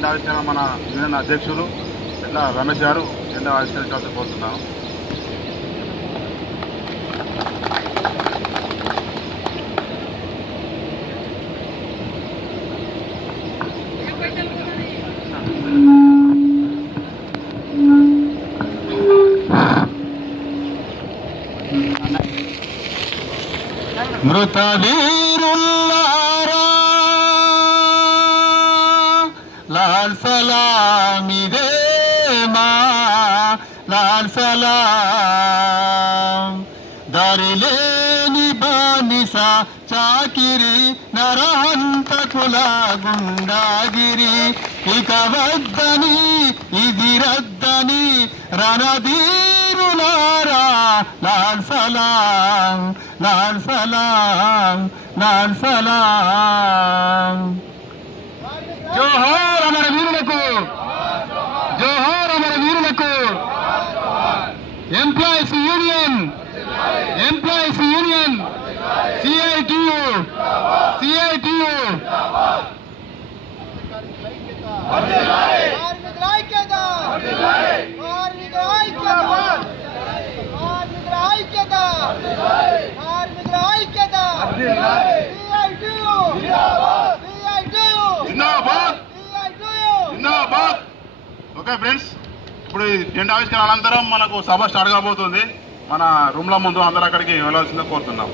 జెండా ఆవిష్కరణ మన యూనియన్ అధ్యక్షులు జెండా రమేష్ గారు జెండా ఆవిష్కరించాల్సి కోరుతున్నాను. మృత లాల్ సలామిదే మా లాల్ సలాం దారిలేని బానిస చాకిరి నరహంతకుల గుండాగిరి ఇక వద్దని ఇది రద్దని రణధీరులారా లాల్ సలాం లాల్ సలాం లాల్ సలాం employees union employees union CITU CITU okay friends ఇప్పుడు జెండా ఆవిష్కరణ అనంతరం మనకు సభ స్టార్ట్ కాబోతుంది. మన రూమ్ల ముందు అందరూ అక్కడికి వెళ్ళాల్సిందే కోరుతున్నాం.